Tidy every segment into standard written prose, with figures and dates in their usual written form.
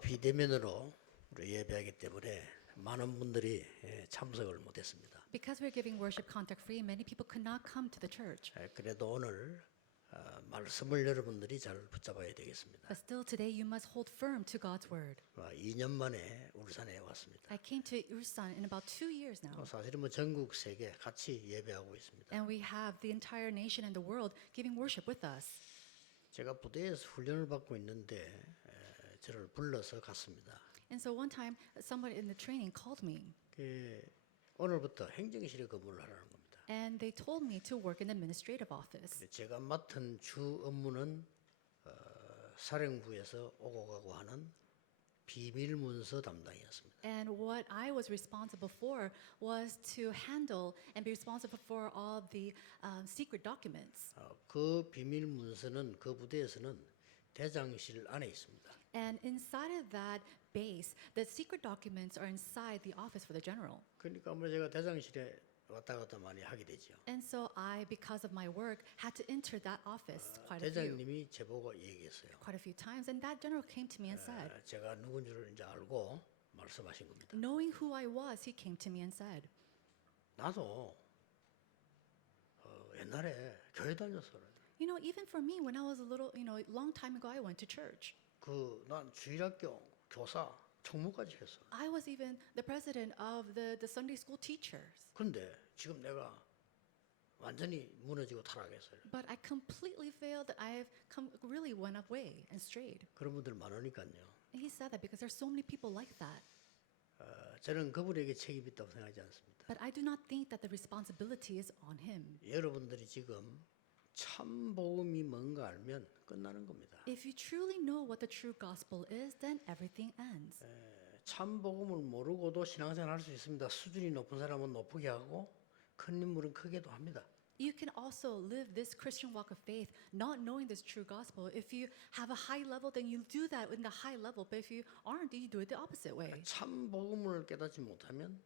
비대면으로 우리 예배하기 때문에 많은 분들이 참석을 못했습니다. Because we're giving worship contact free, many people could not come to the church. 그래도 오늘 말씀을 여러분들이 잘 붙잡아야 되겠습니다. But still today you must hold firm to God's word. 2년 만에 울산에 왔습니다. I came to Ulsan in about 2 years now. 사실은 전국 세계 같이 예배하고 있습니다. And we have the entire nation and the world giving worship with us. 제가 부대에서 훈련을 받고 있는데 저를 불러서 갔습니다. And so one time someone in the training called me 오늘부터 행정실에 근무를 하라는 겁니다. and they told me to work in the administrative office. 제가 맡은 주 업무는 사령부에서 오고 가고 하는 비밀 문서 담당이었습니다. And what I was responsible for was to handle and be responsible for all the secret documents. 그 비밀 문서는 그 부대에서는 대장실 안에 있습니다. And inside of that base, the secret documents are inside the office for the general. 그러니까 아무래도 제가 대장실에 왔다 갔다 많이 하게 되죠. And so I, because of my work, had to enter that office quite a 제보고 얘기했어요. few times. And that general came to me and said, 제가 누군 줄 이제 알고 말씀하신 겁니다. knowing who I was, he came to me and said, 나도 옛날에 교회 다녔어. you know, even for me, when I was a little, a long time ago, I went to church. 난 주일학교 교사 총무까지 했어. I was even the president of the Sunday school teachers. 근데 지금 내가 완전히 무너지고 타락했어요. But I completely failed. Really went away and strayed. 그런 분들 많으니까요. And he said that because there's so many people like that. 저는 그분에게 책임이 있다고 생각하지 않습니다. But I do not think that the responsibility is on him. 여러분들이 지금 참 복음이 뭔가 알면 끝나는 겁니다. If you truly know what the true gospel is, then everything ends. 참 복음을 모르고도 신앙생활 할 수 있습니다. 수준이 높은 사람은 높게 하고 큰 인물은 크게도 합니다. You can also live this Christian walk of faith not knowing this true gospel. If you have a high level, then you do that in the high level. But if you aren't, you do it the opposite way. 참 복음을 깨닫지 못하면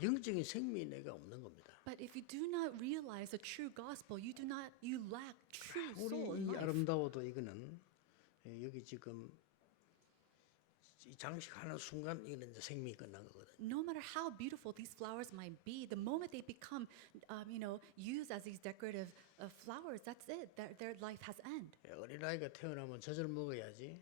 영적인 생명이 내가 없는 겁니다. But if you do not realize the true gospel, you lack true soul 우리 in 이 life. 아름다워도 이거는 여기 지금 이 장식하는 순간 이거는 이제 생명이 끝난 거거든요. No matter how beautiful these flowers might be, the moment they become, used as these decorative flowers, that's it. Their life has end. 어린아이가 태어나면 젖을 먹어야지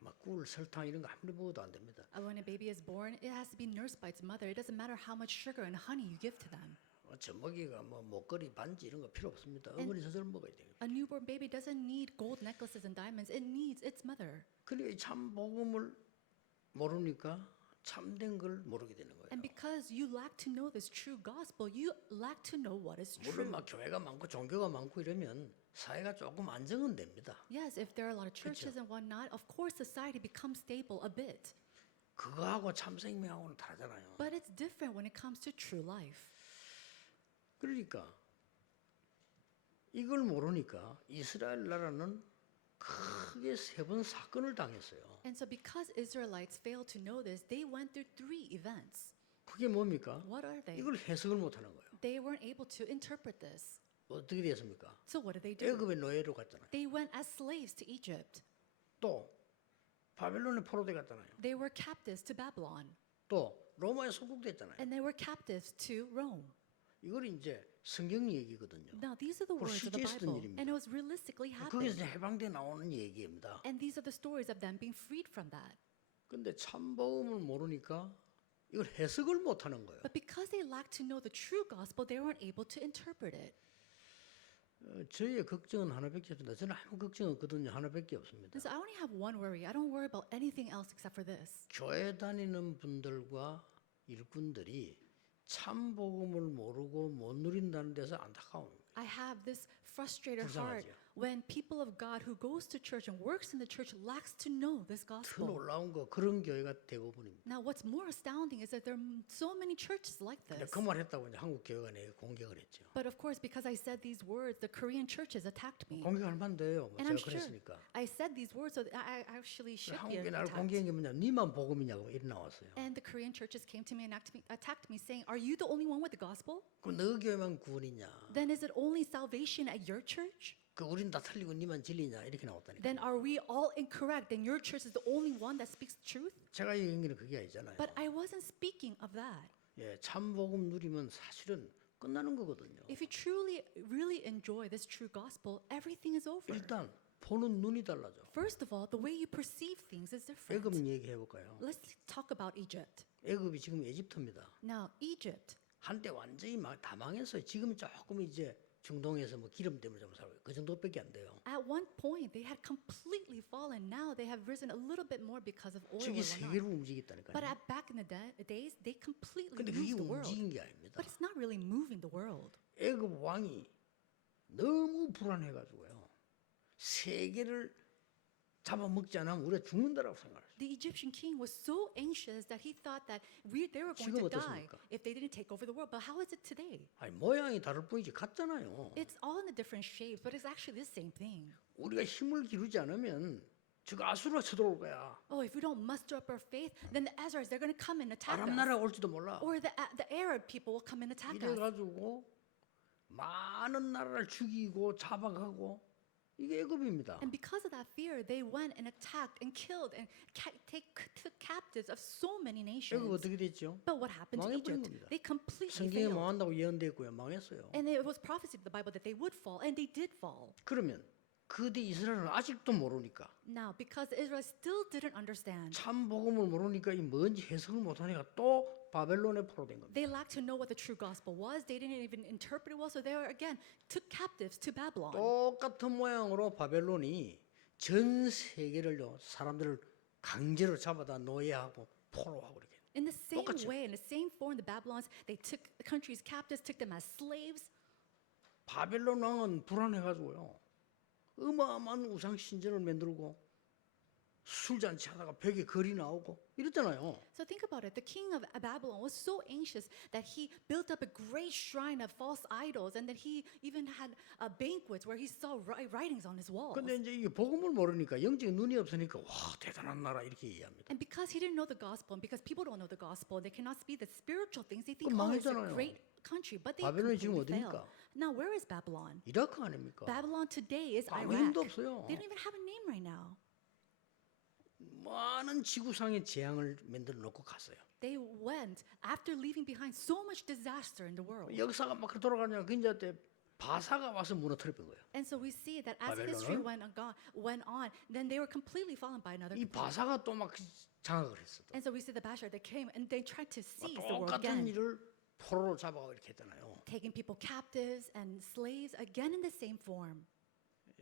막 꿀, 설탕 이런 거 아무리 먹어도 안 됩니다. When a baby is born, it has to be nursed by its mother. It doesn't matter how much sugar and honey you give to them. 젖먹이가 목걸이, 반지 이런 거 필요 없습니다. 어머니 젖을 먹어야 돼요. A newborn baby doesn't need gold necklaces and diamonds. It needs its mother. 그러니까 참 복음을 모르니까 참된 걸 모르게 되는 거예요. And because you lack to know this true gospel, you lack to know what is 물론 true. 막 교회가 많고 종교가 많고 이러면 사회가 조금 안정은 됩니다. Yes, if there are a lot of churches and whatnot, of course society becomes stable a bit. 그거하고 참 생명하고는 다르잖아요. But it's different when it comes to true life. 그러니까 이걸 모르니까 이스라엘 나라는 크게 3번 사건을 당했어요. And so because Israelites failed to know this, they went through 3 events. 그게 뭡니까? What are they? 이걸 해석을 못하는 거예요. They weren't able to interpret this. 어떻게 됐습니까? So what did they do? 애굽의 노예로 갔잖아요. They went as slaves to Egypt. 또 바벨론에 포로돼 갔잖아요. They were captives to Babylon. 또 로마에 소국됐잖아요. And they were captives to Rome. 이걸 이제 성경 얘기거든요. Now these are the 그걸 words of the 실제 있었던 Bible. 일입니다. And it was realistically 거기서 happened. 해방돼 나오는 얘기입니다. And these are the stories of them being freed from that. 근데 참 복음을 모르니까 이걸 해석을 못하는 거예요. But because they lacked to know the true gospel, they weren't able to interpret it. 저의 걱정은 하나밖에 없습니다. 저는 아무 걱정 없거든요. 하나밖에 없습니다. And so I only have one worry. I don't worry about anything else except for this. 교회 다니는 분들과 일꾼들이 참 복음을 모르고 못 누린다는 데서 안타까운 거예요. I have this frustrated heart 불쌍하지요. when people of God who goes to church and works in the church lacks to know this 더 gospel. 놀라운 거 그런 교회가 대부분입니다. Now what's more astounding is that there are so many churches like 근데 this. 그 말 했다고 이제 한국 교회가 내게 공격을 했죠. But of course, because I said these words, the Korean churches attacked me. 공격할 만돼요. 뭐 And I'm 제가 sure 그랬으니까. I said these words, so I actually should be 한국에 나를 attacked. 공격한 게 뭐냐? 니만 복음이냐고 이래 나왔어요. And the Korean churches came to me and attacked me, saying, "Are you the only one with the gospel? 그럼 너 교회만 구원이냐? Then is it only salvation at your church?" 그 우린 다 틀리고 니만 진리냐 이렇게 나왔다니까. then are we all incorrect? Then your church is the only one that speaks truth? 제가 얘기한 게 그게 아니잖아요. But I wasn't speaking of that. 예, 참 복음 누리면 사실은 끝나는 거거든요. If you truly, really enjoy this true gospel, everything is over. 일단 보는 눈이 달라져. First of all, the way you perceive things is different. 애굽 얘기해 볼까요? Let's talk about Egypt. 애굽이 지금 에집트입니다. Now, Egypt, 한때 완전히 다 망했어요. 지금 조금 이제 중동에서 뭐 기름 때문에 좀 살고 그 정도밖에 안 돼요. at one point, they had completely fallen. Now they have risen a little bit more because of oil. 저기 or whatnot. 세계를 움직였다니까요. But back in the days, they completely 근데 그게 moved the world. 움직인 게 아닙니다. But it's not really moving the world. 애굽 왕이 너무 불안해가지고요. 세계를 잡아먹지 않으면 우리가 죽는다라고 생각했어요. The Egyptian king was so anxious that he thought that they were going 지금 to die 어떻습니까? if they didn't take over the world. But how is it today? 아니 모양이 다를 뿐이지 같잖아요. It's all in the different shapes, but it's actually the same thing. 우리가 힘을 기르지 않으면 저거 아수르가 쳐들어올 거야. Oh, if we don't muster up our faith, then the Azraels, they're going to come and attack 아랍 us. 나라가 올지도 몰라. Or the Arab people will come and attack us. 이래가지고 많은 나라를 죽이고 잡아가고 이게 애굽입니다. And because of that fear, they went and attacked and killed and took captives of so many 애굽 nations. 어떻게 됐죠? But what happened to 망해버린 Egypt? 겁니다. They completely 성경에 failed. 망한다고 예언됐고요. 망했어요. And it was prophesied in the Bible that they would fall, and they did fall. 그러면 그 뒤 이스라엘은 아직도 모르니까 Now, because Israel still didn't understand, 참 복음을 모르니까 이 뭔지 해석을 못하니까 또 바벨론에 포로된 겁니다. they lacked to know what the true gospel was. They didn't even interpret it well, so they were again took captives to Babylon. 똑같은 모양으로 바벨론이 전 세계를요 사람들을 강제로 잡아다 노예하고 포로하고 이렇게. In the same 똑같이. way, in the same form, the Babylons, they took countries captives, took them as slaves. 바벨론 왕은 불안해가지고요 어마어마한 우상 신전을 만들고 술잔치 하다가 벽에 글이 나오고 이랬잖아요. So think about it. The king of Babylon was so anxious that he built up a great shrine of false idols, and that he even had banquets where he saw writings on his walls. 근데 이제 이게 복음을 모르니까 영적인 눈이 없으니까 와 대단한 나라 이렇게 얘기합니다. And because he didn't know the gospel, and because people don't know the gospel, they cannot see the spiritual things. They think, 그럼 oh, it's a 망했잖아요. great country, but they 바벨론이 지금 completely failed. 어디입니까? Now, where is Babylon? 이라크 아닙니까? Babylon today is 아무 Iraq. 힘도 없어요. They don't even have a name right now. 많은 지구상의 재앙을 만들어 놓고 갔어요. They went after leaving behind so much disaster in the world. 역사가 막 돌아가냐 근데 때 바사가 와서 무너뜨려 본 거예요. And so we see that as history 바벨론을? went on, then they were completely fallen by another 이 people. 바사가 또 막 장악을 했어. 또. And so we see the Bashar that came and they tried to seize the world 똑같은 again, 일을 포로로 잡아가 이렇게 했잖아요. taking people captives and slaves again in the same form.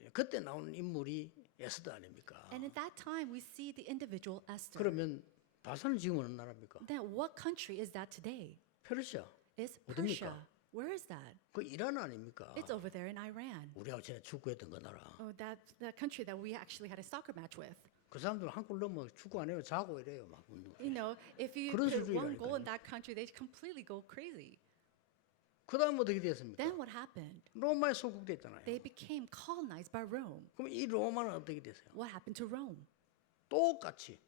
예, 그때 나오는 인물이 에스더 아닙니까? And at that time, we see the individual Esther. 그러면 바사는 지금 어느 나라입니까? Then what country is that today? 페르시아. It's 어딥니까? Persia. Where is that? 그 이란 아닙니까? It's over there in Iran. 우리하고 전에 축구했던 그 나라. Oh, that's the country that we actually had a soccer match with. 그 사람들 한골 넣으면 축구 안 해요. 자고 이래요. 막. You know, if you 그런 put one goal 수준이라니까요. in that country, they completely go crazy. 그 다음 어떻게 됐습니까? Then what happened? 로마에 소국됐잖아요. They became colonized by Rome. 그럼 이 로마는 어떻게 됐어요? What happened to Rome? 똑같이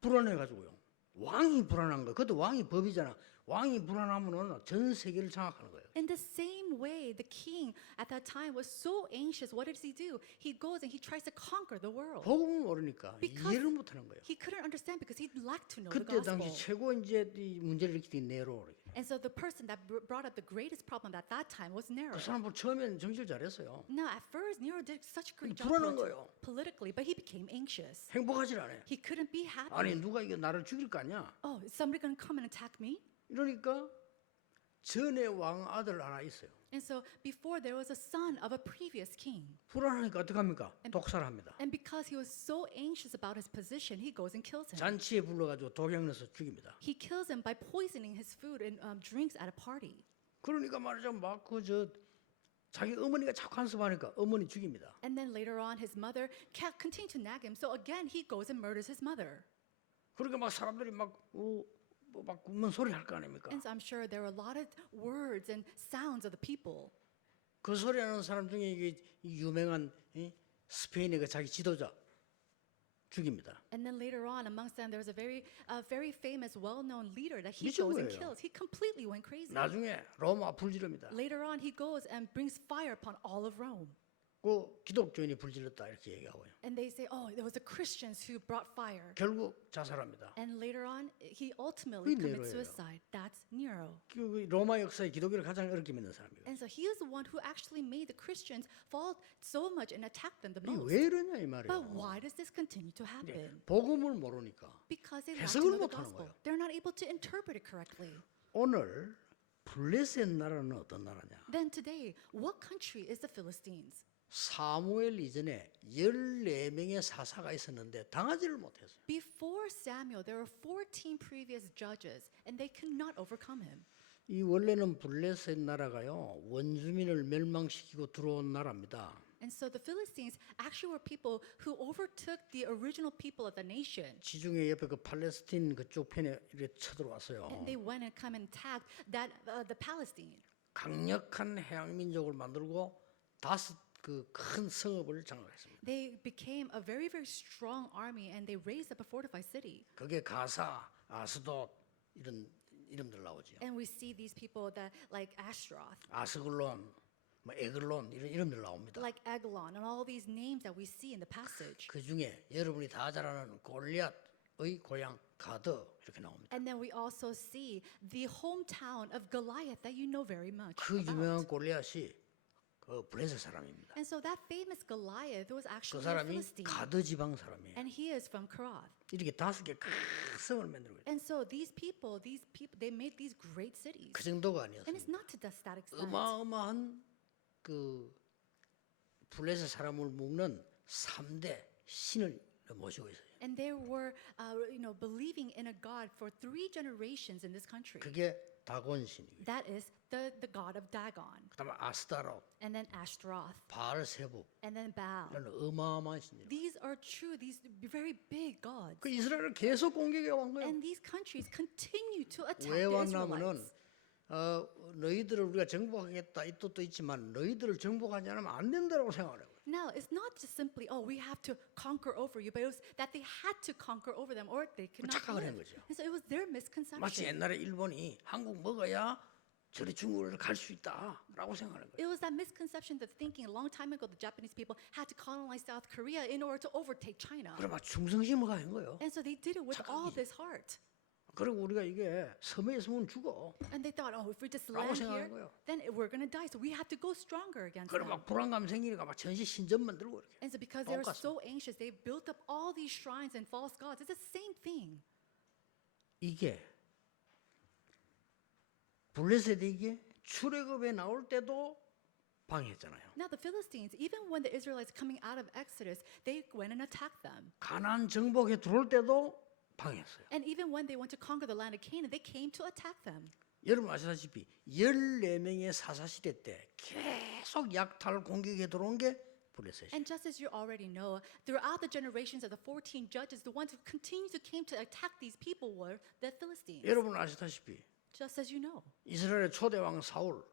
불안해가지고요. 왕이 불안한 거예요. 그것도 왕이 법이잖아. 왕이 불안하면은 전 세계를 장악하는 거예요. In the same way, the king at that time was so anxious. What does he do? He goes and he tries to conquer the world. 복음을 모르니까 Because 이해를 못하는 거예요. He couldn't understand because he lacked to know the 그때 gospel. 당시 최고 이제 이 문제를 일으킨 네로. And so the person that brought up the greatest problem at that time was Nero. 그 사람 처음엔 정치를 잘했어요. Now, at first, Nero did such a great job 불안한 거예요. politically, but he became anxious. 행복하지 않아요. He couldn't be happy. 아니 누가 이거 나를 죽일 거 아니야? Oh, is somebody going to come and attack me? 이러니까 전에 왕 아들 하나 있어요. And so before there was a son of a previous king. 불안하니까 어떡합니까? 독살합니다. And because he was so anxious about his position, he goes and kills him. 잔치에 불러가지고 독약 넣어서 죽입니다. He kills him by poisoning his food and drinks at a party. 그러니까 말이죠, 막 그 저 자기 어머니가 자꾸 간섭하니까 어머니 죽입니다. And then later on, his mother continued to nag him. So again, he goes and murders his mother. 그러니까 막 사람들이 막 웃는 소리 할 거 아닙니까? And so I'm sure there were a lot of words and sounds of the people. 그 소리 하는 사람 중에 이게 이 유명한 스페인의 그 자기 지도자 죽입니다. And then later on, amongst them, there was a very famous, well-known leader that he 미친 goes and 거예요. kills. He completely went crazy. 나중에 로마 불지릅니다. Later on, he goes and brings fire upon all of Rome. 그 기독교인이 불질렀다 이렇게 얘기하고요. And they say, oh, there was the Christians who brought fire. 결국 자살합니다. And later on, he ultimately 그게 commits 네로예요. suicide. That's Nero. 그 로마 역사에 기독교를 가장 어렵게 믿는 사람이에요. And so he is the one who actually made the Christians fall so much and attack them the 이게 most. 왜 이러냐 이 But 말이에요. why does this continue to happen? 복음을 모르니까. Because they lack to 해석을 know the 못하는 gospel. 거예요. They're not able to interpret it correctly. 오늘 블레셋 나라는 어떤 나라냐? Then today, what country is the Philistines? 사무엘 이전에 14명의 사사가 있었는데 당하지를 못했어요. Before Samuel, there were 14 previous judges, and they could not overcome him. 이 원래는 블레셋 나라가요 원주민을 멸망시키고 들어온 나라입니다. And so the Philistines actually were people who overtook the original people of the nation. 지중해 옆에 그 팔레스틴 그쪽 편에 이렇게 쳐들어왔어요. And they went and come and attacked that the Palestine. 강력한 해양 민족을 만들고 5 그 큰 성읍을 장악했습니다. They became a very, very strong army, and they raised up a fortified city. 그게 가사, 아스돗 이런 이름들 나오죠. And we see these people that like Ashtaroth, 아스글론, 뭐 에글론 이런 이름들 나옵니다. like Eglon, and all these names that we see in the passage. 그 중에 여러분이 다 잘 아는 골리앗의 고향 가드 이렇게 나옵니다. And then we also see the hometown of Goliath that you know very much 그 about. 유명한 골리앗이 그 블레셋 사람입니다. And so that famous Goliath was 그 actually a 사람이 Philistine. 가드 지방 사람이에요. And he is from Karath. 이렇게 5개 큰 성을 만들고 있어요. And so these people, they made these great cities. 그 정도가 And 아니었어요. it's not to that extent. 어마어마한 그 블레셋 사람을 묶는 3대 신을 모시고 있어요. And they were, believing in a God for 3 generations in this country. 그게 다곤 신이고요. That is the god of Dagon, 그다음에 아스타롯, and then Ashtaroth, 바알세부 and then Baal. 이런 어마어마한 신들. These are true, these very big gods. 그 이스라엘을 계속 공격해 온 거예요. And these countries continue to attack 왜 the 왔냐면은 Israelites. 너희들을 우리가 정복하겠다 이 뜻도 있지만 너희들을 정복하지 않으면 안 된다고 생각해요. Now, it's not just simply, oh, we have to conquer over you, but it was that they had to conquer over them or they could not 착각을 한 live. 거죠. And so it was their 마치 misconception. 옛날에 일본이 한국 먹어야 저리 중국을 갈 수 있다라고 생각하는 거예요. It was that misconception that thinking a long time ago the Japanese people had to colonize South Korea in order to overtake China. 그럼 충성심을 가한 거예요. And so they did it with all 착각이지. this heart. 그리고 우리가 이게 섬에 있으면 죽어. And they thought, oh, if we just 라고 land 생각하는 here, 거예요. then we're going to die. So we have to go stronger against 그럼 them. 막 불안감 생기니까 막 전시 신전만 들고 이렇게. And so because they were 똑같습니다. so anxious, they built up all these shrines and false gods. It's the same thing. 이게 블레셋이 이게 출애굽에 나올 때도 방해했잖아요. Now the Philistines, even when the Israelites coming out of Exodus, they went and attacked them. 가나안 정복에 들어올 때도 방해했어요. And even when they went to conquer the land of Canaan, they came to attack them. 여러분 아시다시피 14명의 사사시대 때 계속 약탈 공격에 들어온 게 블레셋이에요. And just as you already know, throughout the generations of the 14 judges, the ones who continued to came to attack these people were the Philistines. 여러분 아시다시피 Just as you know. 이스라엘의 초대 왕 사울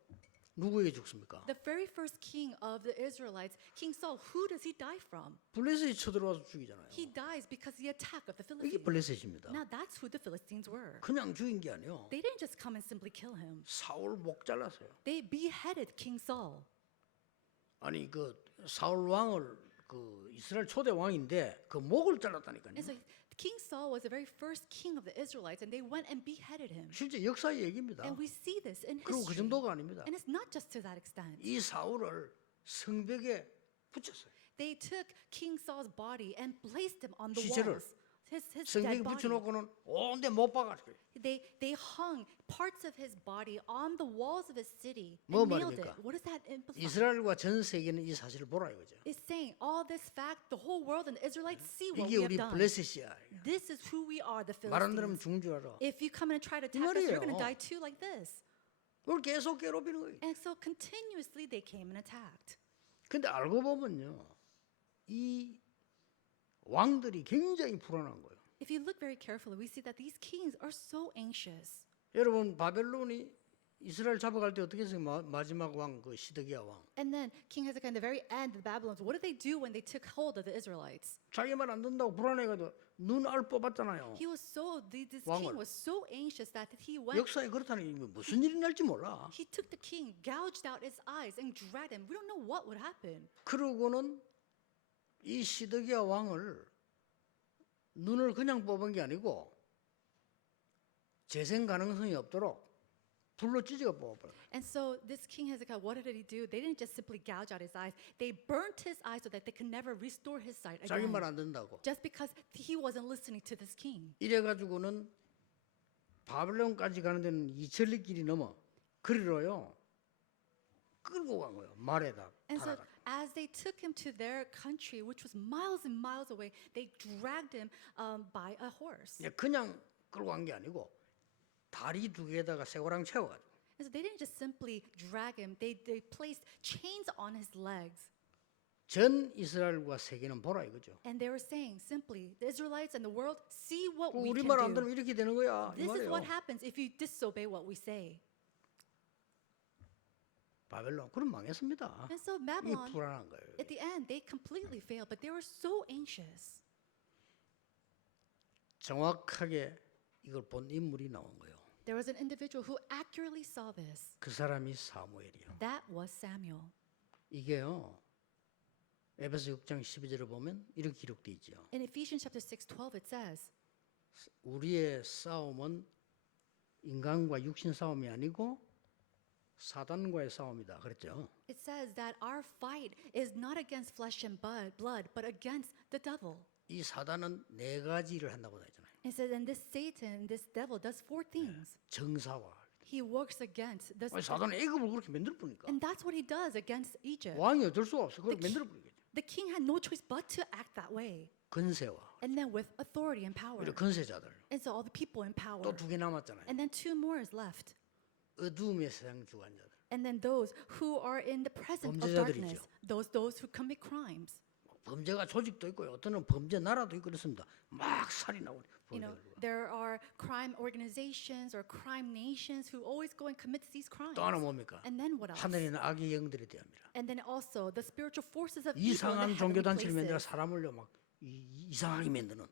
누구에게 죽습니까? The very first king of the Israelites, King Saul, who does he die from? 블레셋이 쳐들어와서 죽이잖아요. He dies because of the attack of the 이게 Philistines. 블레셋입니다. Now that's who the Philistines were. 그냥 죽인 게 아니에요. They didn't just come and simply kill him. 사울 목 잘랐어요. They beheaded King Saul. 아니 그 사울 왕을 그 이스라엘 초대 왕인데 그 목을 잘랐다니까요. And so King Saul was the very first king of the Israelites, and they went and beheaded him. 실제 역사의 얘기입니다. And we see this in 그리고 그 history. 정도가 아닙니다. And it's not just to that extent. 이 사울을 성벽에 붙였어요. They took King Saul's body and placed him on the 시체를 walls. His 성벽에 dead body. 붙여놓고는 온데 못 박았어요. They hung parts of his body on the walls of his city 뭐 and nailed it. 말입니까? What does that imply? 이스라엘과 전 세계는 이 사실을 보라 이거죠. It's saying all this fact, the whole world and the Israelites see what 이게 we 우리 have done. 블레셋이야. This is who we are, the 말 안 들으면 Philistines. 죽은 줄 알아. If you come in and try to attack us, you're going to 말이에요. die too like this. 그걸 계속 괴롭히는 거예요. And so continuously they came and attacked. 근데 알고 보면요, 이 왕들이 굉장히 불안한 거예요. If you look very carefully, we see that these kings are so anxious. 여러분 바벨론이 이스라엘 잡아갈 때 어떻게 했어요? 마지막 왕 그 시드기야 왕. And then King Hezekiah, in the very end, the Babylons, what did they do when they took hold of the Israelites? 자기 말 안 듣는다고 불안해가지고 눈알 뽑았잖아요. He was so, this 왕을. king was so anxious that he went, 역사에 그렇다는 게 무슨 일이 날지 몰라. he took the king, gouged out his eyes, and dragged him. We don't know what would happen. 그러고는 이 시드기야 왕을 눈을 그냥 뽑은 게 아니고 재생 가능성이 없도록 불로 찢어 뽑아버려. And so this King Hezekiah, what did he do? They didn't just simply gouge out his eyes. They burnt his eyes so that they could never restore his sight 자기 again. 말 안 듣는다고. Just because he wasn't listening to this king. 이래가지고는 바벨론까지 가는 데는 2천리 길이 넘어. 그리로요 끌고 간 거예요. 말에다 And so 달아가. as they took him to their country, which was miles and miles away, they dragged him by a horse. 그냥 끌고 간 게 아니고 다리 두 개에다가 쇠고랑 채워가지고 And so they didn't just simply drag him. They placed chains on his legs. 전 이스라엘과 세계는 보라 이거죠. And they were saying simply, the Israelites and the world, see what we 우리 can 말 안 do. 들으면 이렇게 되는 거야. 이 This is 말이에요. what happens if you disobey what we say. 바벨론 그럼 망했습니다. And so 이 Babylon, 불안한 거예요. at the end, they completely failed, but they were so anxious. 정확하게 이걸 본 인물이 나온 거예요. There was an individual who accurately saw this. 그 사람이 사무엘이요. That was Samuel. 이게요. 에베소 6장 12절을 보면 이렇게 기록되어 있죠. In Ephesians chapter 6:12, it says, 우리의 싸움은 인간과 육신 싸움이 아니고 사단과의 싸움이다. 그랬죠. it says that our fight is not against flesh and blood, but against the devil. 이 사단은 네 가지 일을 한다고 했잖아요. It says, and this Satan, this devil, does four things. 정사와. He works against this, 아니, 사단은 애굽을 그렇게 만들어 버리니까 and that's what he does against Egypt. 왕이 어쩔 수가 없어. 그걸 만들어 버리겠죠. The king had no choice but to act that way. 건세와 And then with authority and power. 우리 건세자들 And so all the people in power. 또 두 개 남았잖아요. And then two more is left. 어두움의 세상 주관자들. And then those who are in the presence of 범죄자들이죠. darkness. Those who commit crimes. 범죄가 조직도 있고요. 어떤 범죄 나라도 있고 그렇습니다. 막 살인하고 You know, 범죄가. there are crime organizations or crime nations who always go and commit these crimes. 또 하나 뭡니까? And then what else? 하늘에 있는 악의 영들에 대합니다. And then also the spiritual forces of evil in 이상한 the 종교 heavenly 단체를 만들어 places. 사람을요 막 이상하게 만드는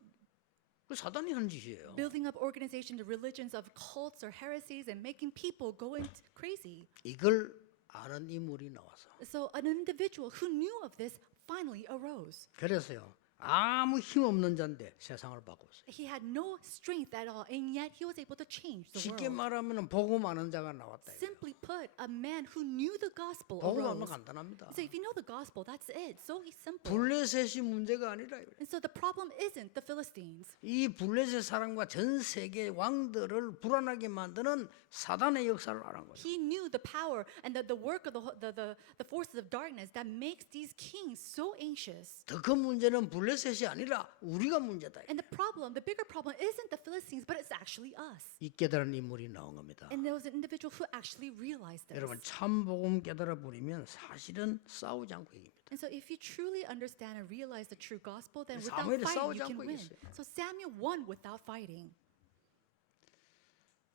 그 사단이 하는 짓이에요. Building up organizations, religions of cults or heresies and making people go into crazy. 이걸 아는 인물이 나와서 So an individual who knew of this finally arose. 그래서요 아무 힘 없는 자인데 세상을 바꿨어요. He had no strength at all, and yet he was able to change the 쉽게 world. 말하면 복음 아는 자가 나왔다. 이거예요. Simply put, a man who knew the gospel 복음 알면 arose. 간단합니다. So if you know the gospel, that's it. So it's simple. 블레셋이 문제가 아니라 이거예요. And so the problem isn't the Philistines. 이 블레셋 사람과 전 세계 왕들을 불안하게 만드는 사단의 역사를 알은 거예요. He knew the power and the work of the forces of darkness that makes these kings so anxious. 더 큰 문제는 블레셋이 아니라 우리가 문제다. And the bigger problem isn't the Philistines, but it's actually us. 이 깨달은 인물이 나온 겁니다. And there was an individual who actually realized this. 여러분 참 복음 깨달아 버리면 사실은 싸우지 않고 이깁니다. And so if you truly understand and realize the true gospel, then without 사무엘이 fighting, 싸우지 you can 않고 win. 이겼어요. So Samuel won without fighting.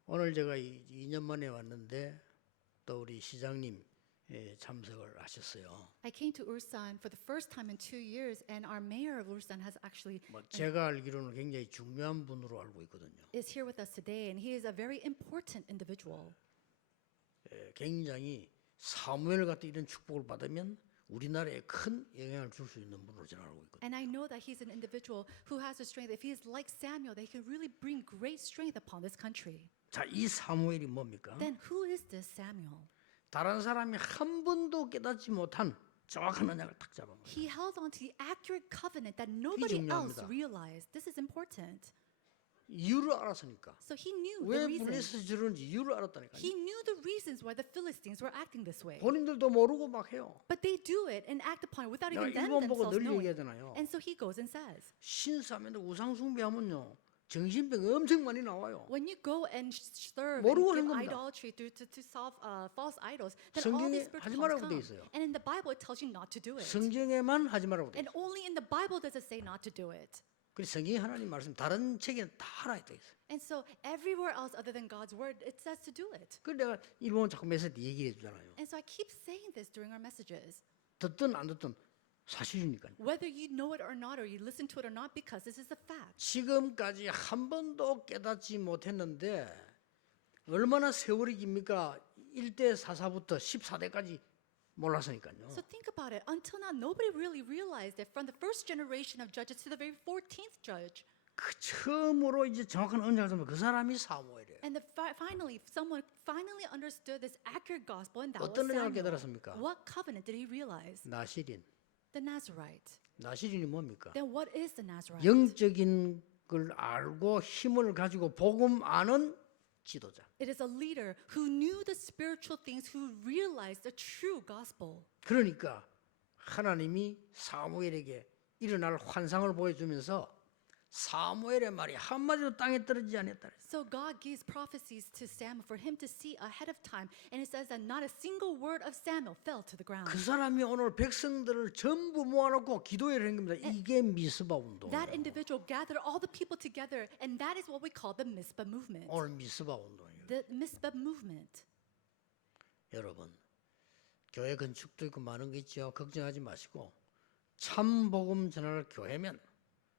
오늘 제가 2년 만에 왔는데 또 우리 시장님 참석을 하셨어요. I came to Ulsan for the first time in 2 years, and our mayor of Ulsan has actually 제가 알기로는 굉장히 중요한 분으로 알고 있거든요. is here with us today, and he is a very important individual. 굉장히 사무엘 같은 이런 축복을 받으면 우리나라에 큰 영향을 줄 수 있는 분으로 저는 알고 있거든요. And I know that he's an individual who has the strength. If he is like Samuel, they can really bring great strength upon this country. 자, 이 사무엘이 뭡니까? Then who is this Samuel? 다른 사람이 한 번도 깨닫지 못한 정확한 언약을 탁 잡은 거예요. He held on to the accurate covenant that nobody else 중요합니다. realized. This is important. 이유를 알았으니까. So he knew 왜 the reason. 블레셋이 저러는지 이유를 알았다니까요. He knew the reasons why the Philistines were acting this way. 본인들도 모르고 막 해요. But they do it and act upon it without 내가 even them 일본 보고 themselves 늘 knowing. 얘기하잖아요. And so he goes and says, 신사면도 우상 숭배하면요 정신병 엄청 많이 나와요. when you go and serve 모르고 and 하는 give 겁니다. idolatry to solve false idols, then all 성경에 these spiritual 하지 problems 말라고 돼 come. 있어요. And in the Bible, it tells you not to do it. 성경에만 하지 말라고 돼 And 있어요. only in the Bible does it say not to do it. 그래서 성경이 하나님 말씀 다른 책에는 다 알아야 돼 있어요. And so everywhere else other than God's word, it says to do it. 그래서 내가 일본 자꾸 메시지 얘기해 주잖아요. And so I keep saying this during our messages. 듣든 안 듣든 사실이니까요. Whether you know it or not, or you listen to it or not, because this is a fact. 지금까지 한 번도 깨닫지 못했는데 얼마나 세월이 깁니까? 1대 4사부터 14대까지 몰랐으니까요. So think about it. Until now, nobody really realized it from the first generation of judges to the very 14th judge. 그 처음으로 이제 정확한 언약을 잡는 그 사람이 사무엘이에요. And finally, someone finally understood this accurate gospel, and that was 어떤 언약을 Samuel. 깨달았습니까? What covenant did he realize? 나시린. The Nazarite. 나시린이 뭡니까? Then what is the Nazarite? 영적인 걸 알고 힘을 가지고 복음 아는 지도자. It is a leader who knew the spiritual things, who realized the true gospel. 그러니까 하나님이 사무엘에게 일어날 환상을 보여주면서 사무엘의 말이 한마디도 땅에 떨어지지 않았다. So God gives prophecies to Samuel for him to see ahead of time, and it says that not a single word of Samuel fell to the ground. 그 사람이 오늘 백성들을 전부 모아놓고 기도회를 한 겁니다. 이게 미스바 운동. That individual gathered all the people together, and that is what we call the Mizpah movement. 오늘 미스바 운동이에요. The Mizpah movement. 여러분, 교회 건축도 있고 많은 게 있죠. 걱정하지 마시고 참 복음 전할 교회면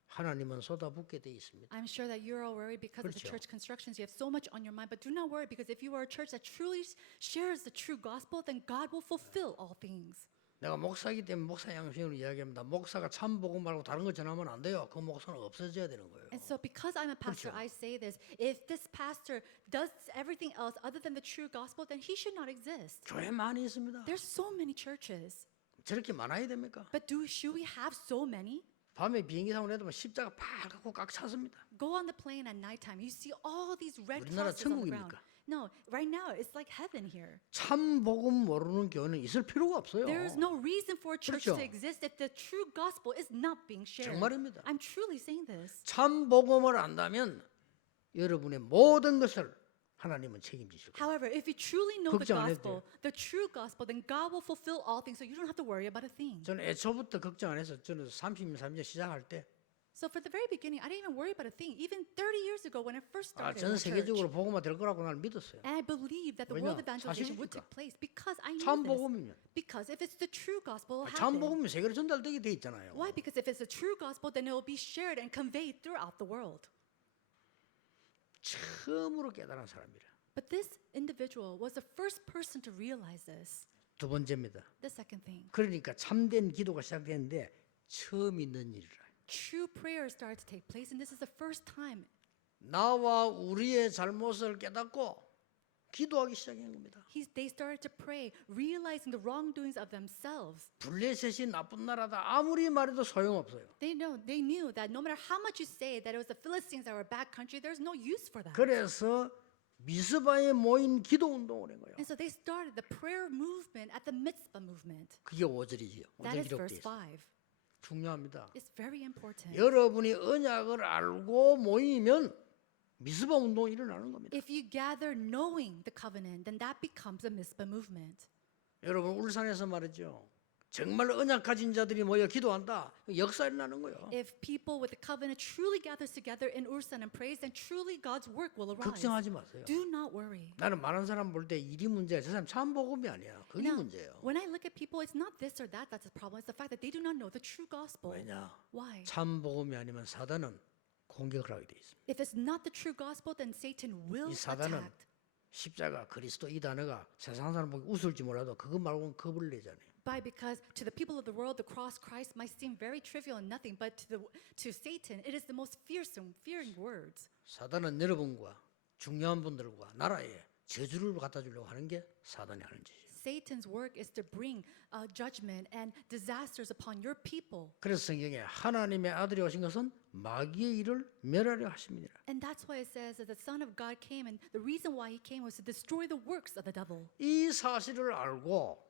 하나님은 쏟아붓게 돼 있습니다. I'm sure that you're all worried because of the 그렇죠. church constructions. You have so much on your mind, but do not worry, because if you are a church that truly shares the true gospel, then God will fulfill all things. 내가 목사이기 때문에 목사 양심으로 이야기합니다. 목사가 참 복음 말고 다른 거 전하면 안 돼요. 그 목사는 없어져야 되는 거예요. And so because I'm a pastor, 그렇죠. I say this. If this pastor does everything else other than the true gospel, then he should not exist. 교회 많이 있습니다. There's so many churches. 저렇게 많아야 됩니까? But should we have so many? 밤에 비행기 타고 내도 십자가 빨갛고 꽉 찼습니다. Go on the plane at nighttime. You see all these red 우리나라 crosses on the ground. 천국입니까? No, right now it's like heaven here. 참 복음 모르는 교회는 있을 필요가 없어요. There is no reason for a church 그렇죠. to exist if the true gospel is not being shared. 정말입니다. I'm truly saying this. 참 복음을 안다면 여러분의 모든 것을 하나님은 책임지실 거예요. However, if you truly know the 걱정 안 해도 gospel, the true gospel, then God will fulfill all things, so you don't have to worry about a thing. 저는 애초부터 걱정 안 해서 저는 30년, 30년 시작할 때 So for the very beginning, I didn't even worry about a thing. Even 30 years ago, when I first started 전 in the church, 세계적으로 복음화 될 거라고 나는 믿었어요. and I believed that the 왜냐? world evangelization would 사실이니까. take place because I knew 참 this. 복음이면 Because if it's the true gospel, it will 참 happen. 복음이 세계로 전달되게 돼 있잖아요. Why? Because if it's the true gospel, then it will be shared and conveyed throughout the world. 처음으로 깨달은 사람이라. But this individual was the first person to realize this. 두 번째입니다. The second thing, 그러니까 참된 기도가 시작되는데 처음 있는 일이라. true prayer started to take place, and this is the first time. 나와 우리의 잘못을 깨닫고 기도하기 시작한 겁니다. They started to pray, realizing the wrongdoings of themselves. 블레셋이 나쁜 나라다 아무리 말해도 소용없어요. They knew that no matter how much you say that it was the Philistines that were a bad country, there's no use for that. 그래서 미스바에 모인 기도 운동을 한 거예요. And so they started the prayer movement at the Mitzvah movement. 그게 5절이지요. That 5절 is verse 기록돼 있어요. 5. 중요합니다. It's very important. 여러분이 언약을 알고 모이면 미스바 운동이 일어나는 겁니다. If you gather knowing the covenant, then that becomes a Mitzvah movement. 여러분 울산에서 말이죠. 정말 언약 가진 자들이 모여 기도한다. 역사 일어나는 거예요. If people with the covenant truly gathers together in Ursan and prays, then truly God's work will arise. 걱정하지 마세요. Do not worry. 나는 많은 사람 볼 때 일이 문제야. 저 사람 참 복음이 아니야. 그게 Now, 문제예요. when I look at people, it's not this or that that's the problem. It's the fact that they do not know the true gospel. 왜냐? Why? 참 복음이 아니면 사단은 공격을 하게 돼 있습니다. If it's not the true gospel, then Satan will 이 사단은 attack. 십자가 그리스도 이 단어가 세상 사람 보기 웃을지 몰라도 그거 말고는 겁을 내잖아요. Why? Because to the people of the world, the cross Christ might seem very trivial and nothing, but to Satan, it is the most fearing words. 사단은 여러분과 중요한 분들과 나라에 저주를 갖다 주려고 하는 게 사단이 하는 짓이에요. Satan's work is to bring judgment and disasters upon your people. 그래서 성경에 하나님의 아들이 오신 것은 마귀의 일을 멸하려 하심이니라. And that's why it says that the Son of God came, and the reason why he came was to destroy the works of the devil. 이 사실을 알고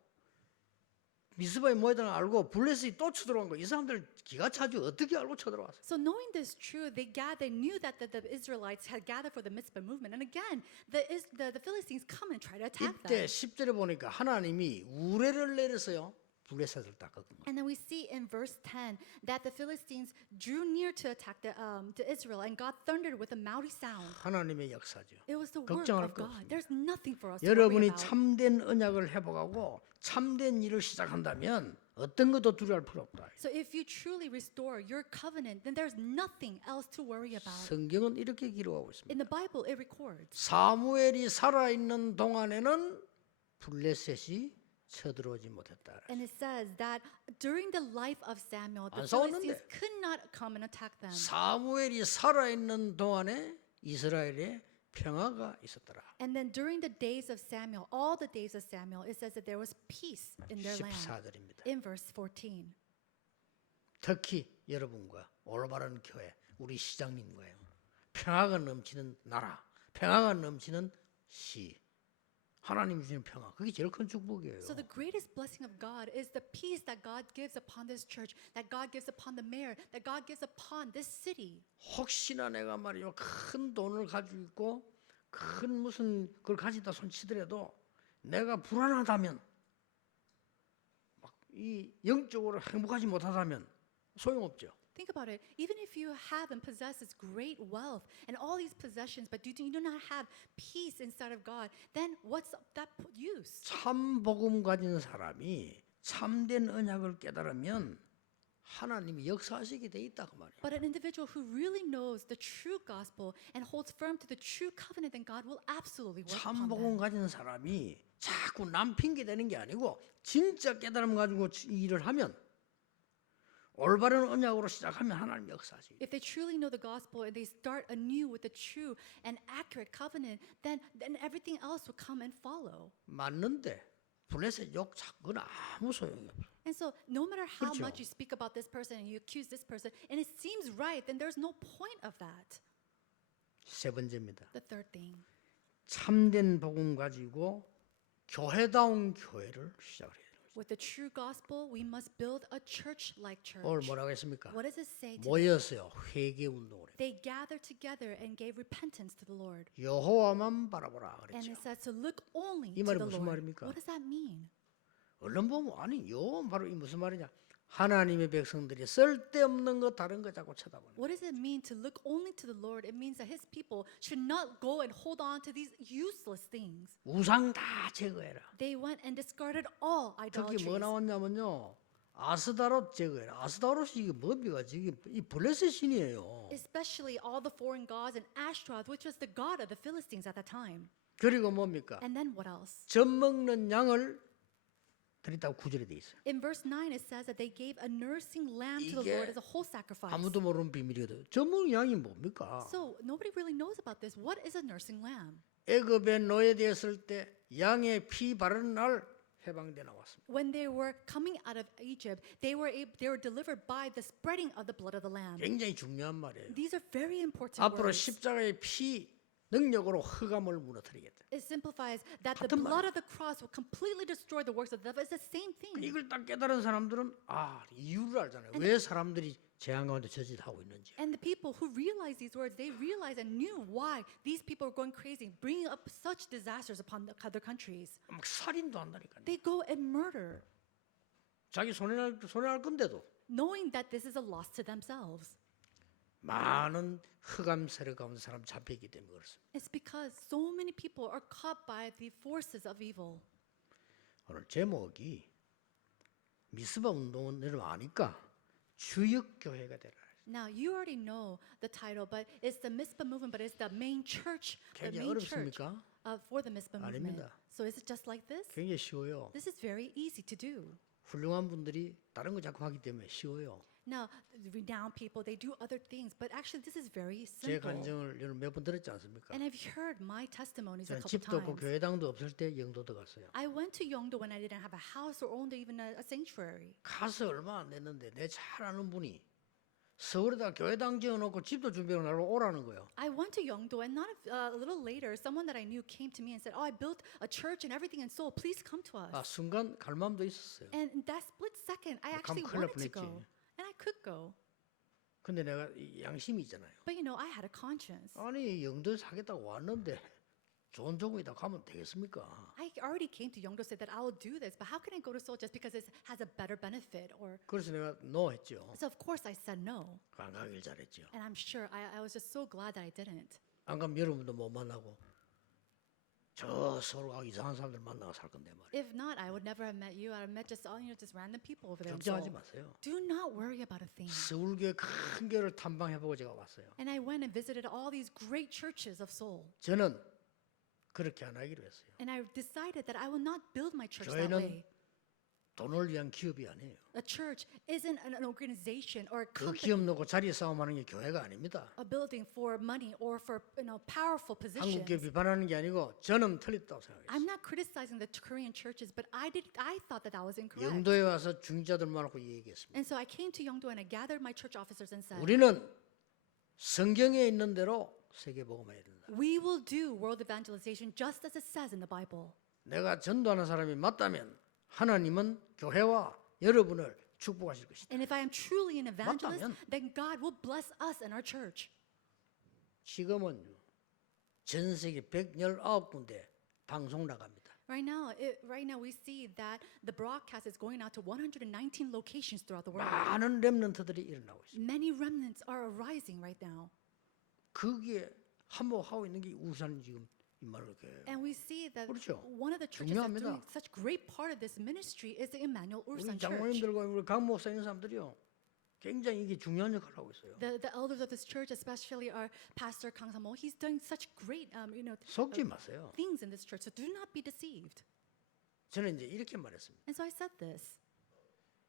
미스바에 모였다는 걸 알고 블레셋이 또 쳐들어간 거. 이 사람들 기가 차죠. 어떻게 알고 쳐들어왔어요? So knowing this truth, they knew that the Israelites had gathered for the Mitzvah movement. And again, the Philistines come and try to attack 이때 them. 10절에 보니까 하나님이 우레를 내렸어요. 블레셋을 닦았거든요. And then we see in verse 10 that the Philistines drew near to attack to Israel, and God thundered with a mighty sound. 하나님의 역사죠. It was the work 걱정할 of 거 God. 없습니다. There's nothing for us to worry 여러분이 about. 참된 언약을 회복하고 참된 일을 시작한다면 어떤 것도 두려워할 필요 없다. So if you truly restore your covenant, then there's nothing else to worry about. 성경은 이렇게 기록하고 있습니다. In the Bible, it records. 사무엘이 살아있는 동안에는 블레셋이 쳐들어오지 못했다. And it says that during the life of Samuel, the 안 싸웠는데. Philistines could not come and attack them. 사무엘이 살아있는 동안에 이스라엘에 평화가 있었더라. And then during the days of Samuel, all the days of Samuel, it says that there was peace in their land. 14절입니다. In verse 14. 특히 여러분과 올바른 교회, 우리 시장님과요. 평화가 넘치는 나라, 평화가 넘치는 시. 하나님 주시는 평화. 그게 제일 큰 축복이에요. So the greatest blessing of God is the peace that God gives upon this church, that God gives upon the mayor, that God gives upon this city. 혹시나 내가 말이요 큰 돈을 가지고 있고 큰 무슨 걸 가지다 손치더라도 내가 불안하다면 막 이 영적으로 행복하지 못하다면 소용없죠. Think about it. Even if you have and possess this great wealth and all these possessions, but you do not have peace inside of God, then what's that use? 참 복음 가진 사람이 참된 언약을 깨달으면 하나님이 역사하시게 돼 있다 그 말이에요. But an individual who really knows the true gospel and holds firm to the true covenant, then God will absolutely work 참 upon 복음 them. 가진 사람이 자꾸 남 핑계 대는 게 아니고 진짜 깨달음 가지고 이 일을 하면 올바른 언약으로 시작하면 하나님 역사하시게. If they truly know the gospel and they start anew with the true and accurate covenant, then everything else will come and follow. 맞는데 블레셋 욕 자꾸는 아무 소용이 없어. And so no matter how 그렇죠. much you speak about this person and you accuse this person and it seems right, then there's no point of that. 세 번째입니다. The third thing. 참된 복음 가지고 교회다운 교회를 시작을 해야 돼요. With the true gospel, we must build a church-like church. 오늘 뭐라고 했습니까? What does it say today? 모여서요 회개 운동을 해요. They gathered together and gave repentance to the Lord. 여호와만 바라보라 And 그랬죠. it says to look only 이 to 말이 the 무슨 Lord. 말입니까? What does that mean? 얼른 보면 아니 요 바로 이 무슨 말이냐? 하나님의 백성들이 쓸데없는 거 다른 거 자꾸 쳐다보는. What does it mean to look only to the Lord? It means that His people should not go and hold on to these useless things. 우상 다 제거해라. They went and discarded all 특히 뭐 idolatries. 나왔냐면요. 아스다롯 제거해라. 아스다롯이 이게 뭡니까? 지금 이 블레셋 신이에요. Especially all the foreign gods and Ashtaroth, which was the god of the Philistines at that time. 그리고 뭡니까? And then what else? 젖 먹는 양을 드렸다고 구절에 돼 있어요. In verse 9, it says that they gave a nursing lamb to the 이게 Lord as a whole sacrifice. 아무도 모르는 비밀이거든. 젖 먹는 양이 뭡니까? So nobody really knows about this. What is a nursing lamb? 애굽에 노예되었을 때 양의 피 바르는 날 해방돼 나왔습니다. When they were coming out of Egypt, they were delivered by the spreading of the blood of the lamb. 굉장히 중요한 말이에요. These are very important 앞으로 words. 십자가의 피 능력으로 흑암을 무너뜨리겠다. It simplifies that the 같은 blood of the cross will completely destroy the works of the devil. It's the same thing. 이걸 딱 깨달은 사람들은 이유를 알잖아요. 왜 사람들이 재앙 가운데 저짓하고 있는지. And the people who realized these words, they realized and knew why these people were going crazy, bringing up such disasters upon the other countries. 막 살인도 한다니까요. They go and murder, 자기 손해날 건데도 knowing that this is a loss to themselves. 많은 흑암 세력 가운데 사람 잡혀있기 때문에 그렇습니다. It's because so many people are caught by the forces of evil. 오늘 제목이 미스바 운동은 여러분 아니까 주역교회가 되라. Now you already know the title, but it's the Mizpah movement, but it's the main church, the 굉장히 main church 어렵습니까? for the Mizpah movement. 아닙니다. So is it just like this? 굉장히 쉬워요. This is very easy to do. 훌륭한 분들이 다른 거 자꾸 하기 때문에 쉬워요. Now, renowned people, they do other things, but actually this is very 제 simple. 간증을 여러분 몇 번 들었지 않습니까? And I've heard my testimonies a 저는 couple 집도 없고 times. 교회당도 없을 때 영도도 갔어요. I went to Yeongdo when I didn't have a house or owned even a sanctuary. 가서 얼마 안 됐는데 내 잘 아는 분이 서울에다 교회당 지어놓고 집도 준비하고 나로 오라는 거예요. I went to Yeongdo and not a little later, someone that I knew came to me and said, "Oh, I built a church and everything in Seoul. Please come to us." 순간 갈 마음도 있었어요. And in that split second, I 가면 actually 큰일 날 wanted to go, 뻔했지. and I could go. 근데 내가 이 양심이 있잖아요. But you know, I had a conscience. 아니 영도 사겠다고 왔는데 좋은 조국이다 가면 되겠습니까? I already came to Yeongdo said that I will do this, but how can I go to Seoul just because it has a better benefit? Or 그래서 내가 노 했죠. so of course I said no, 안 가길 잘했죠. and I'm sure I was just so glad that I didn't. 안 가면 여러분도 못 만나고 저 서울 가고 이상한 사람들 만나고 살 건데 말이에요. If not, I would never have met you. I would have met just all just random people over there. In 걱정하지 Seoul. 마세요. Do not worry about a thing. 서울교회 큰 교회를 탐방해보고 제가 왔어요. And I went and visited all these great churches of Seoul. 저는 그렇게 안 하기로 했어요. And I decided that I will not build my church that 교회는 way. 돈을 위한 기업이 아니에요. A church isn't an organization or a 그 company, 기업 놓고 자리 싸움하는 게 교회가 아닙니다. a building for money or for powerful 한국 positions. 교회 비판하는 게 아니고 저는 틀렸다고 생각해요. I'm not criticizing the Korean churches, but I thought that was incorrect. 영도에 와서 중자들 많고 얘기했습니다. And so I came to Yeongdo and I gathered my church officers and said, 우리는 성경에 있는 대로 세계 복음해야 된다. we will do world evangelization just as it says in the Bible. 내가 전도하는 사람이 맞다면 하나님은 교회와 여러분을 축복하실 것이다. And if I am truly an evangelist, 맞다면. then God will bless us and our church. 지금은 전 세계 119군데 방송 나갑니다. Right now we see that the broadcast is going out to 119 locations throughout the world. 많은 렘넌트들이 일어나고 있습니다. Many remnants are arising right now. 거기에 한몫하고 있는 게 울산 지금 임마누엘 교회예요. And we see that 그렇죠. one of the churches that's 중요합니다. doing such great part of this ministry is the Emmanuel 우리 Ulsan Church. 장로님들과 우리 강 목사 있는 사람들이요. 굉장히 이게 중요한 역할을 하고 있어요. The elders of this church, especially our pastor Kang Samo, he's doing such great 속지 마세요. things in this church. So do not be deceived. 저는 이제 이렇게 말했습니다. And so I said this.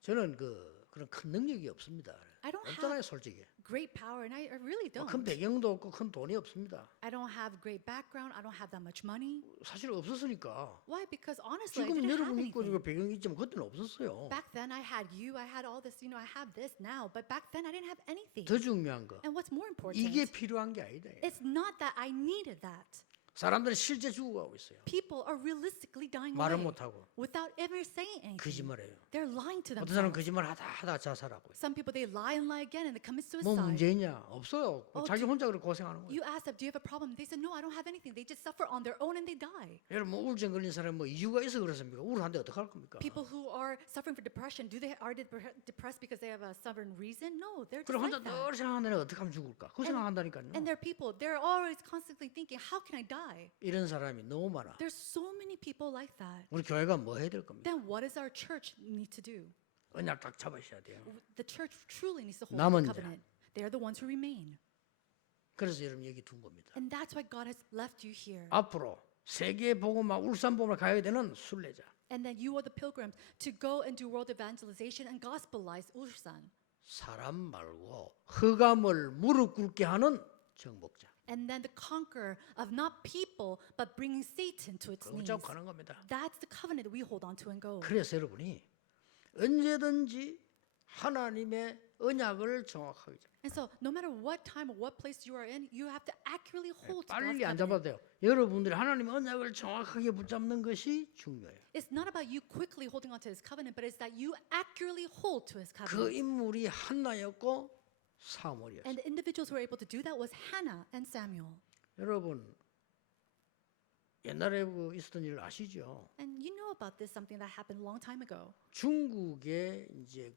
저는 그런 큰 능력이 없습니다. I don't 없잖아요, have 솔직히. great power, and I really don't. 큰 배경도 없고 큰 돈이 없습니다. I don't have great background. I don't have that much money. 사실 없었으니까. Why? Because honestly, I 지금은 didn't have 여러분 있고 anything. 이거 배경이 있지만 그때는 없었어요. Back then, I had you. I had all this. I have this now. But back then, I didn't have anything. 더 중요한 거. And what's more important? 이게 필요한 게 아니다. It's not that I needed that. 사람들이 실제 죽어가고 있어요. People are realistically dying 말을 away 못하고 without ever saying anything. 거짓말해요. They're lying to 어떤 사람은 themselves. 거짓말 하다 자살하고 있어요. Some people they lie and lie again and they commit 뭐 suicide. 문제 있냐? 없어요. 자기 두- 혼자 그렇게 고생하는 거예요. You ask them, do you have a problem? They said, no, I don't have anything. They just suffer on their own and they die. 여러분 뭐 우울증 걸린 사람이 뭐 이유가 있어 그렇습니까? 우울한데 어떡할 겁니까? People who are suffering for depression, are they depressed because they have a stubborn reason? No, they're just 그럼 혼자 like that. 늘 생각하는 애가 어떻게 하면 죽을까? 그 생각한다니까요. And there are people, they're always constantly thinking, how can I die? 이런 사람이 너무 많아. There's so many people like that. 우리 교회가 뭐 해야 될 겁니까? Then what does our church need to do? 언약 딱 잡으셔야 돼요. The church truly needs to hold 남은 the 자. covenant. They're the ones who remain. 그래서 여러분 여기 둔 겁니다. And that's why God has left you here. 앞으로 세계 복음화 울산 복음을 가야 되는 순례자. And then you are the pilgrims to go and do world evangelization and gospelize Ulsan. 사람 말고 흑암을 무릎 꿇게 하는 정복자. And then the conqueror of not people but bringing Satan to its 그거 knees. 잡고 가는 겁니다. That's the covenant that we hold on to and go. 그래서 여러분이 언제든지 하나님의 언약을 정확하게 잡아요. And so no matter what time or what place you are in, you have to accurately hold to God's 빨리 안 covenant. 잡아도 돼요. 여러분들이 하나님의 언약을 정확하게 붙잡는 것이 중요해요. It's not about you quickly holding on to his covenant, but it's that you accurately hold to his 그 covenant. 인물이 한나였고 사무엘이었어요. And the individuals who were able to do that was Hannah and Samuel. 여러분 옛날에 있었던 일 아시죠? And you know about this, something that happened a long time ago. 중국에 이제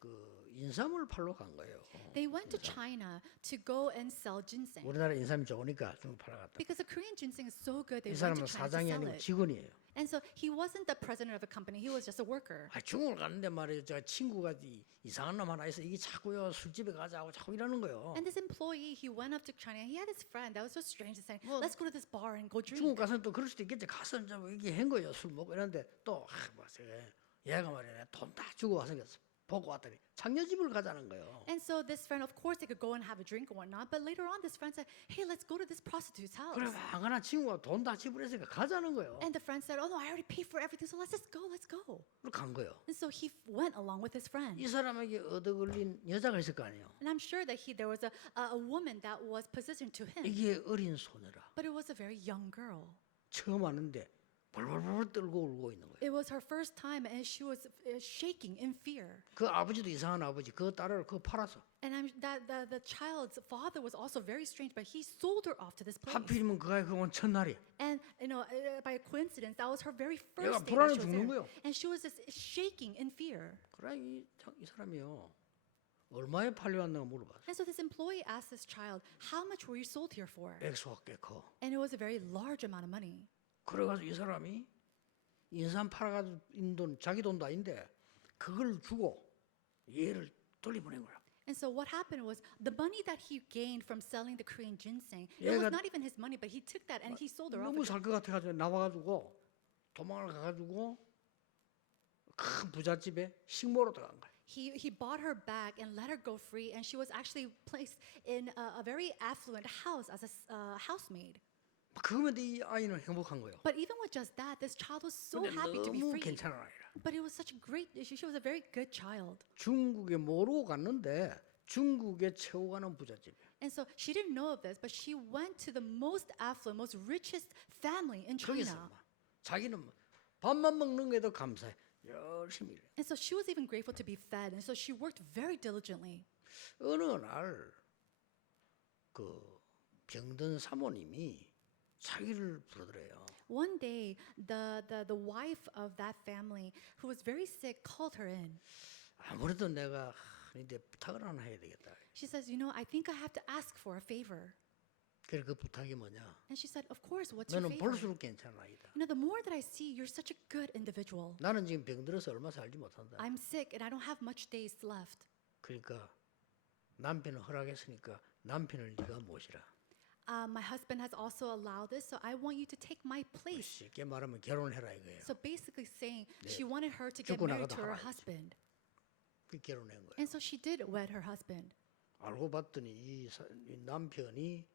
인삼을 팔러 간 거예요. They went to China to go and sell ginseng. 우리나라 인삼이 좋으니까 중국 팔러 갔다. Because the Korean ginseng is so good, they 이 went to 사람은 China to 사장이 sell 아니고 it. 직원이에요. And so he wasn't the president of a company, he was just a worker. 중국을 갔는데 말이에요. 제가 친구가 이상한 놈 하나 있어. 이게 자꾸요 술집에 가자고 자꾸 이러는 거예요. And this employee, he went up to China, he had his friend that was so strange, saying, Well, let's go to this bar and go drink. 중국 가서 또 그럴 수도 있겠지. 가서 이제 이게 한 거예요. 술 먹고 이러는데 또 얘가 말이야 돈 다 주고 와서 보고 왔더니 장녀집을 가자는 거예요. And so this friend, of course, they could go and have a drink or whatnot, but later on, this friend said, hey, let's go to this prostitute's house. 그래 망하나 친구가 돈 다 지불했으니까 가자는 거예요. And the friend said, oh no, I already paid for everything, so let's just go, let's go. 그리고 간 거예요. And so he went along with his friend. 이 사람에게 얻어 걸린 여자가 있을 거 아니에요. And I'm sure that there was a woman that was positioned to him, 이게 어린 소녀라. but it was a very young girl. 처음 왔는데 벌벌벌 떨고 울고 있는 거예요. It was her first time and she was shaking in fear. 그 아버지도 이상한 아버지. 그 딸을 팔았어. And the child's father was also very strange, but he sold her off to this place. 하필이면 그가 그건 첫날이야. And by coincidence, that was her very 얘가 first day 불안해 that she was 죽는 there. 거예요. And she was just shaking in fear. 그래 이 사람이요. 얼마에 팔려왔나 물어봤어. And so this employee asked this child, "How much were you sold here for?" 액수가 꽤 커. And it was a very large amount of money. 그래가지고 이 사람이 인삼 팔아가지고 돈 자기 돈도 아닌데 그걸 주고 얘를 돌려보낸 거야. And so what happened was the money that he gained from selling the Korean ginseng, it 얘가 was not even his money, but he took that and he sold her off. 너무 살 것 같아가지고 나와가지고 도망을 가가지고 큰 부잣집에 식모로 들어간 거야. He bought her back and let her go free, and she was actually placed in a very affluent house as a housemaid. 그러면 이 아이는 행복한 거예요. But even with just that, this child was so 근데 happy to be 너무 free. 괜찮은 아이라. But it was such a great, she was a very good child. 중국에 모르고 갔는데 중국에 최고 가는 부잣집이야. And so she didn't know of this, but she went to the most affluent, most richest family in 거기서 China. 막 자기는 밥만 먹는 게도 감사해. 열심히 일해. And so she was even grateful to be fed, and so she worked very diligently. 어느 날 그 병든 사모님이 자기를 부르더래요. One day, the wife of that family, who was very sick, called her in. 아무래도 내가 이제 부탁을 하나 해야 되겠다. She says, I think I have to ask for a favor. 그래 그 부탁이 뭐냐? And she said, of course, what's your 너는 favor? 볼수록 괜찮은 아이다. The more that I see, you're such a good individual. 나는 지금 병들어서 얼마 살지 못한다. I'm sick and I don't have much days left. 그러니까 남편은 허락했으니까 남편을 네가 모시라. My husband has also allowed this, so I want you to take my place. 쉽게 말하면 결혼해라 이거예요. So basically saying she wanted her to get 죽고 married 나가도 to her 하라, husband. 그 결혼한 거예요. And so she did wed her husband. 알고 봤더니 이 남편이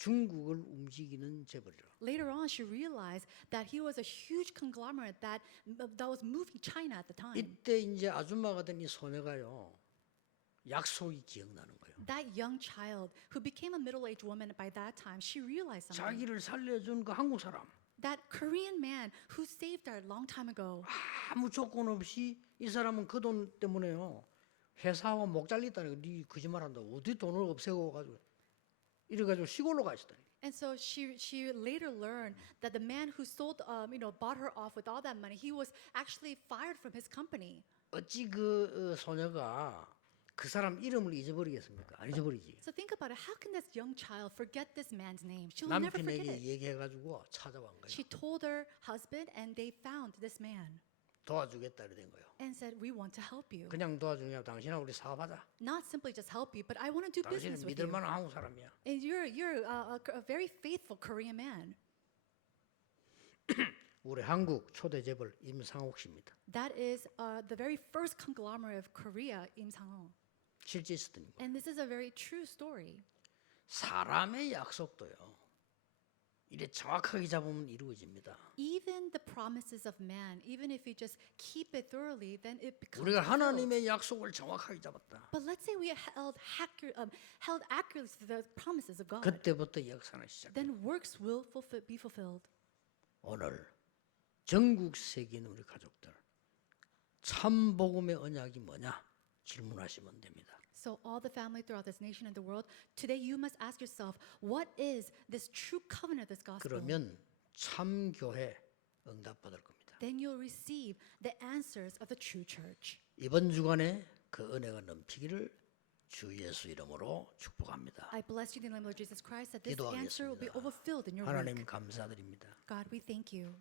중국을 움직이는 재벌이라. Later on, she realized that he was a huge conglomerate that was moving China at the time. 이때 이제 아줌마가 된 이 소녀가요. 약속이 기억나는 거예요. That young child who became a middle-aged woman by that time, she realized something. 자기를 살려준 그 한국 사람 That Korean man who saved her a long time ago. 아무 조건 없이 이 사람은 그 돈 때문에요. 회사하고 목 잘렸다는 거. 네 거짓말한다. 어디 돈을 없애고 가지고 이래가지고 시골로 가시더니. And so she later learned that the man who bought her off with all that money, he was actually fired from his company. 어찌 그 소녀가 그 사람 이름을 잊어버리겠습니까? 안 잊어버리지. So think about it. How can this young child forget this man's name? She will never forget 남편에게 it. 얘기해가지고 찾아간 거예요. She told her husband, and they found this man 도와주겠다 이래 된 거예요. and said, "We want to help you. 그냥 도와주냐? 당신하고 우리 사업하자. Not simply just help you, but I want to do business 당신은 with you. 믿을 만한 한국 사람이야. And you're a very faithful Korean man." 우리 한국 초대 재벌 임상옥 씨입니다. That is the very first conglomerate of Korea, Im Sang-ho. 실제 있었던 거. And this is a very true story. 사람의 약속도요. 이래 정확하게 잡으면 이루어집니다. Even the promises of man, even if you just keep it thoroughly, then it becomes 우리가 fulfilled. 하나님의 약속을 정확하게 잡았다. But let's say we held accurately to the promises of God. 그때부터 역사는 시작. Then works will be fulfilled. 오늘 전국 세계 있는 우리 가족들 참 복음의 언약이 뭐냐 질문하시면 됩니다. So all the family throughout this nation and the world, today you must ask yourself, what is this true covenant of this gospel? 그러면 참 교회 응답받을 겁니다. Then you'll receive the answers of the true church. 이번 주간에 그 은혜가 넘치기를 주 예수 이름으로 축복합니다. I bless you in the name of Jesus Christ that this 기도하겠습니다. answer will be overfilled in your 하나님 work. 감사드립니다. God, we thank you.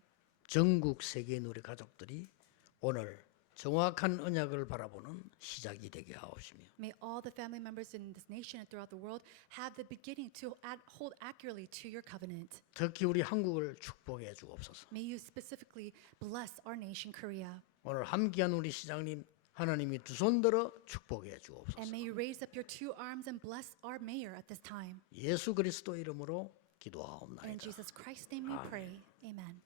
전국 세계의 우리 가족들이 오늘 정확한 언약을 바라보는 시작이 되게 하옵시며 May all the family members in this nation and throughout the world have the beginning to hold accurately to your covenant. 특히 우리 한국을 축복해 주옵소서. May you specifically bless our nation, Korea. 오늘 함께한 우리 시장님 하나님이 두 손 들어 축복해 주옵소서. And may you raise up your two arms and bless our mayor at this time. 예수 그리스도 이름으로 In 기도하옵나이다. Jesus Christ's name we pray. Amen.